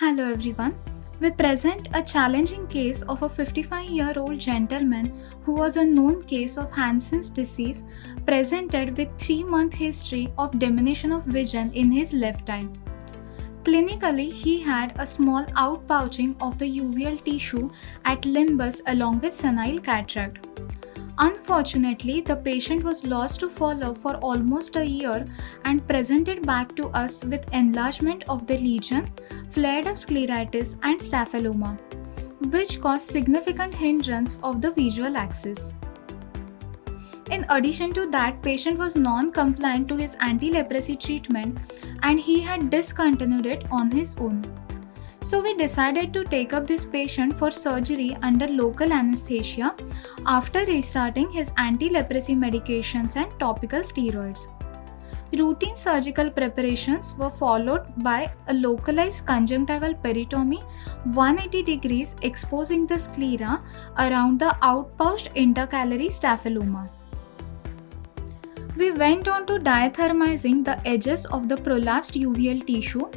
Hello everyone. We present a challenging case of a 55-year-old gentleman who was a known case of Hansen's disease, presented with 3-month history of diminution of vision in his left eye. Clinically, he had a small outpouching of the uveal tissue at limbus along with senile cataract. Unfortunately, the patient was lost to follow for almost a year and presented back to us with enlargement of the lesion, flared up scleritis and staphyloma, which caused significant hindrance of the visual axis. In addition to that, patient was non-compliant to his anti-leprosy treatment and he had discontinued it on his own. So we decided to take up this patient for surgery under local anesthesia after restarting his anti-leprosy medications and topical steroids. Routine surgical preparations were followed by a localized conjunctival peritomy 180 degrees exposing the sclera around the outpouched intercalary staphyloma. We went on to diathermizing the edges of the prolapsed uveal tissue,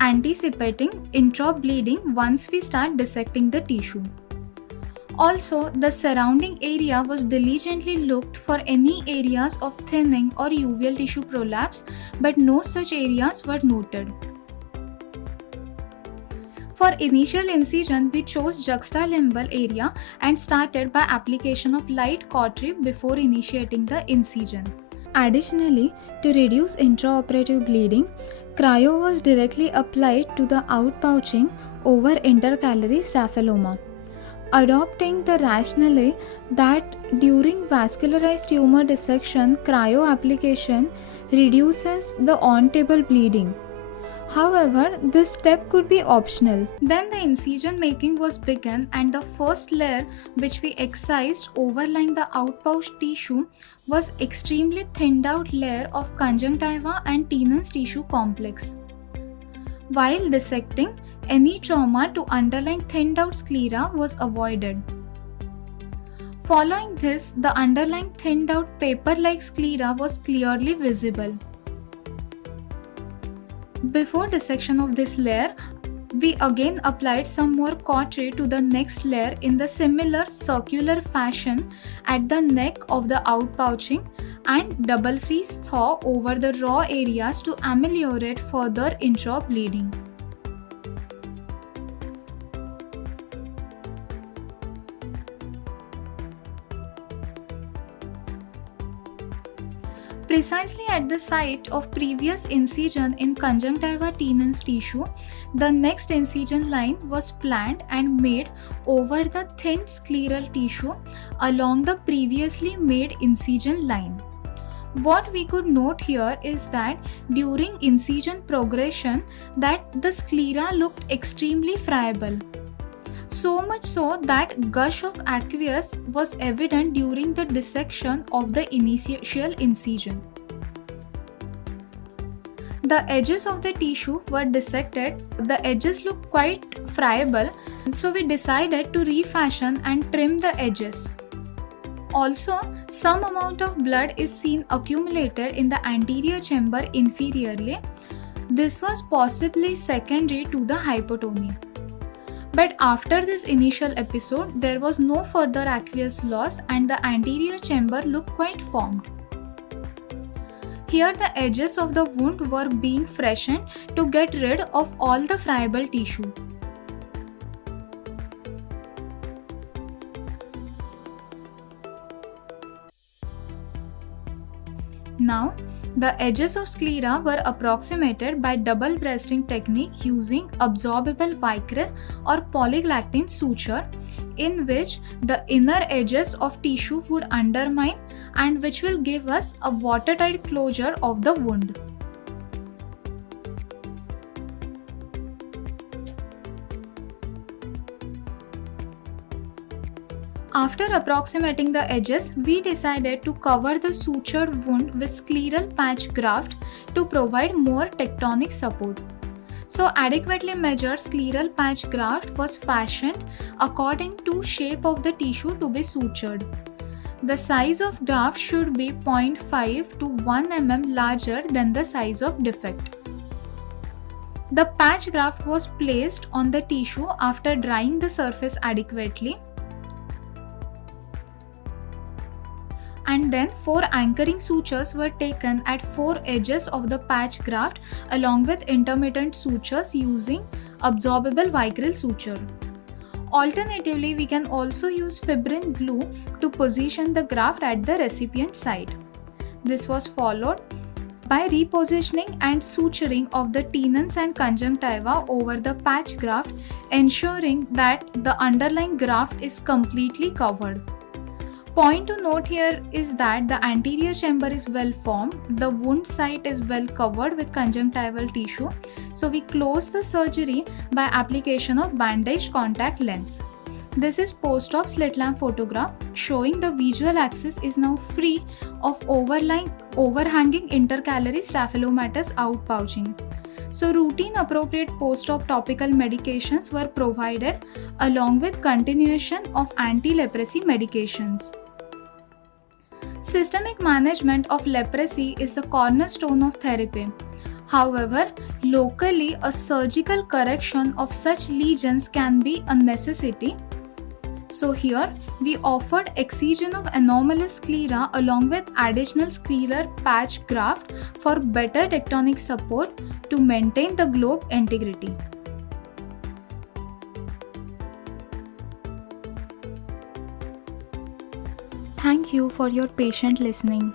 anticipating intra-bleeding once we start dissecting the tissue. Also, the surrounding area was diligently looked for any areas of thinning or uveal tissue prolapse, but no such areas were noted. For initial incision, we chose juxtalimbal area and started by application of light cautery before initiating the incision. Additionally, to reduce intraoperative bleeding, cryo was directly applied to the outpouching over intercalary staphyloma, adopting the rationale that during vascularized tumor dissection, cryo application reduces the on-table bleeding. However, this step could be optional. Then the incision making was begun and the first layer which we excised overlying the outpouched tissue was extremely thinned out layer of conjunctiva and Tenon's tissue complex. While dissecting, any trauma to underlying thinned out sclera was avoided. Following this, the underlying thinned out paper-like sclera was clearly visible. Before dissection of this layer, we again applied some more cautery to the next layer in the similar circular fashion at the neck of the outpouching and double freeze thaw over the raw areas to ameliorate further intra-bleeding. Precisely at the site of previous incision in conjunctiva tenons tissue, the next incision line was planned and made over the thinned scleral tissue along the previously made incision line. What we could note here is that during incision progression that the sclera looked extremely friable. So much so that gush of aqueous was evident during the dissection of the initial incision. The edges of the tissue were dissected. The edges looked quite friable, so we decided to refashion and trim the edges. Also, some amount of blood is seen accumulated in the anterior chamber inferiorly. This was possibly secondary to the hypotony. But after this initial episode, there was no further aqueous loss and the anterior chamber looked quite formed. Here the edges of the wound were being freshened to get rid of all the friable tissue. Now, the edges of sclera were approximated by double breasting technique using absorbable vicryl or polyglactin suture, in which the inner edges of tissue would undermine and which will give us a watertight closure of the wound. After approximating the edges, we decided to cover the sutured wound with scleral patch graft to provide more tectonic support. So adequately measured scleral patch graft was fashioned according to shape of the tissue to be sutured. The size of graft should be 0.5 to 1 mm larger than the size of defect. The patch graft was placed on the tissue after drying the surface adequately, and then 4 anchoring sutures were taken at 4 edges of the patch graft along with intermittent sutures using absorbable vicryl suture. Alternatively, we can also use fibrin glue to position the graft at the recipient site. This was followed by repositioning and suturing of the tenons and conjunctiva over the patch graft, ensuring that the underlying graft is completely covered. Point to note here is that the anterior chamber is well formed, the wound site is well covered with conjunctival tissue, so we close the surgery by application of bandaged contact lens. This is post-op slit lamp photograph showing the visual axis is now free of overhanging intercalary staphylomatus outpouching. So routine appropriate post-op topical medications were provided along with continuation of anti-leprosy medications. Systemic management of leprosy is the cornerstone of therapy. However, locally a surgical correction of such lesions can be a necessity. So here we offered excision of anomalous sclera along with additional scleral patch graft for better tectonic support to maintain the globe integrity. Thank you for your patient listening.